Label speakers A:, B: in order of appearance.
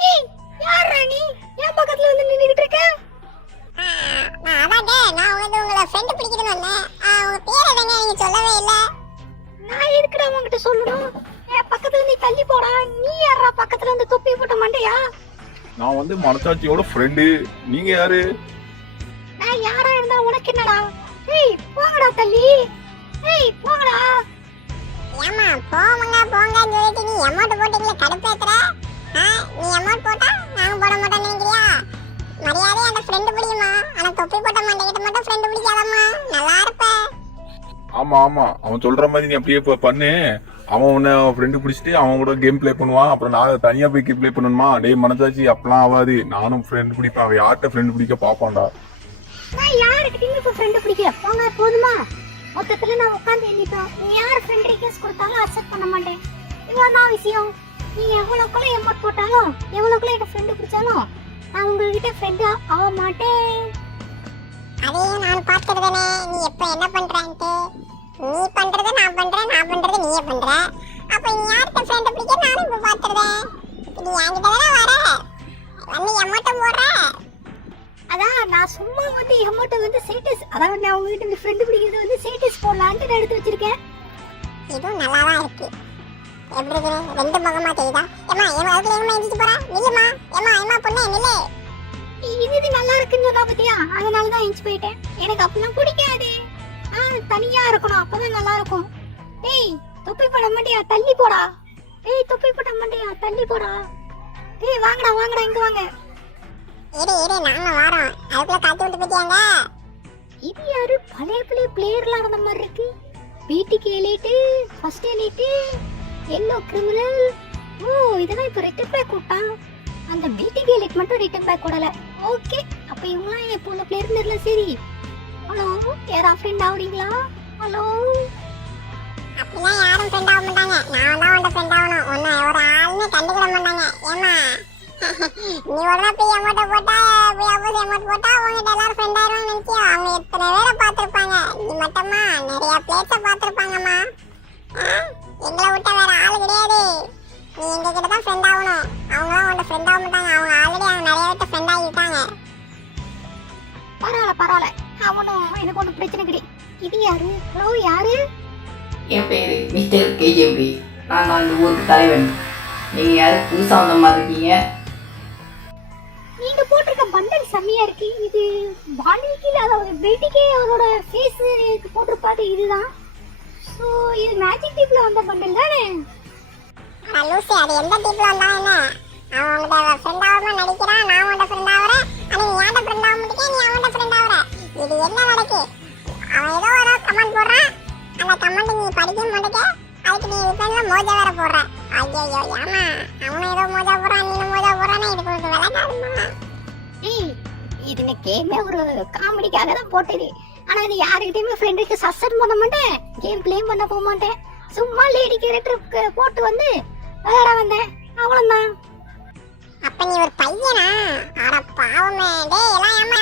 A: ஏய் யாரா நீ? என் பக்கத்துல வந்து நின்னுகிட்டு இருக்க?
B: நான் அதாங்க நான் வந்து உங்களை ஃப்ரெண்ட் வந்தேன். ஆ, உங்க பேர் என்னங்க? நீங்க சொல்லவே இல்ல.
A: நான் எதுக்குடா உன்கிட்ட சொல்லணும்? என் பக்கத்துல நீ தள்ளி போடா. நீ யாரா பக்கத்துல வந்து தொப்பி போட்ட மண்டையா?
C: நான் வந்து மனசாட்சியோட ஃப்ரெண்டு நீங்க யாரு?
A: நான் யாரா இருந்தா உனக்கு என்னடா? ஏய் போங்கடா தள்ளி. ஏய் போங்கடா.
B: ஏமா போவங்க போங்கன்னு சொல்லிட்டு நீ அமௌண்ட் போட்டீங்களே கடுப்பேத்துற ஃப்ரெண்டு பிடிக்குமா ஆனா தொப்பி போட்ட மாட்டேங்கிட்ட மட்டும் ஃப்ரெண்டு பிடிக்காதம்மா. நல்லா இருப்ப.
C: ஆமா ஆமா. அவன் சொல்ற மாதிரி நீ அப்படியே இப்ப பண்ணு. அவன் உன்னை ஃப்ரெண்டு பிடிச்சிட்டு அவன் கூட கேம் ப்ளே பண்ணுவான். அப்புறம் நான் தனியா போய் ப்ளே பண்ணணுமா? டேய் மனசாட்சி அப்பெல்லாம் ஆகாது நானும் ஃப்ரெண்டு பிடிப்பேன். அவன் யார்கிட்ட ஃப்ரெண்டு பிடிக்க பாப்பான்டா
A: நான் யாருக்கிட்டையும் இப்ப ஃப்ரெண்டு பிடிக்கல. போங்க போதுமா? மொத்தத்துல நான் உட்காந்து எழுதிட்டோம். நீ யார் ஃப்ரெண்ட் ரிக்வெஸ்ட் கொடுத்தாலும் அக்செப்ட் பண்ண மாட்டேன். இவ்வளவுதான் விஷயம். நீ எவ்வளவுக்குள்ள எமௌண்ட் போட்டாலும் எவ்வளவுக்குள்ள எனக்கு ஃப்ரெண்டு பிடிச்சாலும் நான் உங்ககிட்ட ஃப்ரெண்டு ஆக மாட்டேன்.
B: அதையும் நான் பார்த்துருவேனே நீ எப்ப என்ன பண்றான்ட்டு? நீ பண்றத நான் பண்றேன் நான் பண்றத நீயே பண்ற. அப்ப நீ யார்கிட்ட ஃப்ரெண்ட் பிடிக்க? நானும் இப்ப பார்த்துருவேன். நீ என்கிட்ட தானே வர? வந்து எமௌண்ட்டும் போடுற?
A: அதான் நான் சும்மா வந்து எமௌண்ட் வந்து ஸ்டேட்டஸ் அதாவது நான் உங்ககிட்ட இந்த ஃப்ரெண்டு பிடிக்கிறது வந்து ஸ்டேட்டஸ் போடலான்ட்டு நான் எடுத்து வச்சிருக்கேன்.
B: இதுவும் நல்லா தான் இருக்கு. எப்படி இருக்கு ரெண்டு முகமா தெரியுதா? ஏமா ஏமா அதுல ஏமா எந்திரிச்சு போறா? நில்லுமா ஏமா ஏமா பொண்ணே நில்லு.
A: இது நல்லா இருக்குன்னு சொன்னா பாத்தியா? அதனால தான் எஞ்சி போயிட்டேன். எனக்கு அப்பெல்லாம் பிடிக்காது. ஆ தனியா இருக்கணும். அப்பதான் நல்லா இருக்கும். டேய் தொப்பி போட மாட்டியா? தள்ளி போடா. டேய் தொப்பி போட மாட்டியா? தள்ளி போடா. டேய் வாங்கடா வாங்கடா இங்க வாங்க.
B: இரு இரு நாங்க வாரோம். அதுக்குள்ள காத்து விட்டு போயிட்டியாங்க?
A: இது யாரு? பழைய பழைய பிளேயர்லாம் இருந்த மாதிரி இருக்கு. பிடிக்கு எலிட்டு ஃபர்ஸ்ட் எலிட்டு எல்லோ கிரிமினல் ஓ இதெல்லாம் இப்போ ரிட்டன் பேக் விட்டான் அந்த பிடிக்கு எலிட் மட்டும் ரிட்டன் பேக் விடல ஓகே அப்போ இவங்களாம் எப்போ உள்ள பிளேயர் தெரியல சரி. ஹலோ யாரா ஃப்ரெண்ட் ஆகுறீங்களா? ஹலோ
B: அப்படிலாம் யாரும் ஃப்ரெண்ட் ஆக மாட்டாங்க. நான் தான் உன்ட ஃப்ரெண்ட் ஆகணும். உன்னை ஒரு ஆளுமே கண்டுக்கிட மாட்டாங்க. ஏமா நீ உடனே போய் அமௌண்ட்டை போட்டா போய் அப்போஸ் அமௌண்ட் போட்டா உங்ககிட்ட எல்லாரும் ஃப்ரெண்ட் ஆயிடுவாங்க நினைச்சியா அவங்க எத்தனை பேரை பார்த்துருப்பாங்க? நீ மட்டுமா? நிறைய பிளேஸை பார்த்துருப்பாங்கம்மா. நீ எங்க கிட்ட தான் ஃப்ரெண்ட் ஆகணும். அவங்களாம் உன்ட ஃப்ரெண்ட் ஆக மாட்டாங்க. அவங்க ஆல்ரெடி அவங்க நிறைய பேர்ட்ட ஃப்ரெண்ட் ஆகிட்டாங்க.
A: பரவாயில்ல பரவாயில்ல. அவனும் எனக்கு ஒன்றும் பிரச்சனை கிடையாது இது யாரு? ஹலோ யாரு?
D: என் பேர் மிஸ்டர் கேஜிஎம்பி நான் இந்த ஊருக்கு தலைவன். நீங்கள் யார் புதுசாக வந்த மாதிரி இருக்கீங்க?
A: நீங்க போட்டிருக்க பண்டல் செம்மையா இருக்கு. இது வாணிக்கு அதாவது பேட்டிக்கே அவரோட ஃபேஸ் போட்டிருப்பாரு இதுதான். ஸோ இது மேஜிக் டீப்ல வந்த பண்டல் தானே?
B: லூசி அது எந்த டீப்ல வந்தா என்ன? அவன் உங்கள்கிட்ட ஃப்ரெண்ட் ஆகாம நடிக்கிறான் நான் உன்ட ஃப்ரெண்ட் ஆகுறேன். ஆனா நீ என்கிட்ட ஃப்ரெண்ட் ஆக மாட்டேங்க நீ அவன்கிட்ட ஃப்ரெண்ட் ஆகுற. இது என்ன நடக்கு அவன் ஏதோ ஒரு கமெண்ட் போடுறான். அந்த கமெண்ட் நீ படிக்க மாட்டேங்க. அதுக்கு நீ ரிட்டர்ன்ல மோஜா வேற போடுற. ஐயோ ஏமா அவன் ஏதோ மோஜா போடுறான் நீ மோஜா போடுறானே இதுக்கு உனக்கு விளங்காதுமா
A: இது கேமே? ஒரு காமெடிக்காக தான் போட்டது. ஆனா இது யாருக்கிட்டயுமே ஃப்ரெண்டுக்கு சஸ்டன் பண்ண மாட்டேன். கேம் பிளே பண்ண போக மாட்டேன். சும்மா லேடி கேரக்டர் போட்டு வந்து விளையாட வந்தேன் அவ்வளவுதான்
B: அப்ப நீ ஒரு பையனா? அட பாவமே. டேய் எல்லாம் ஏமா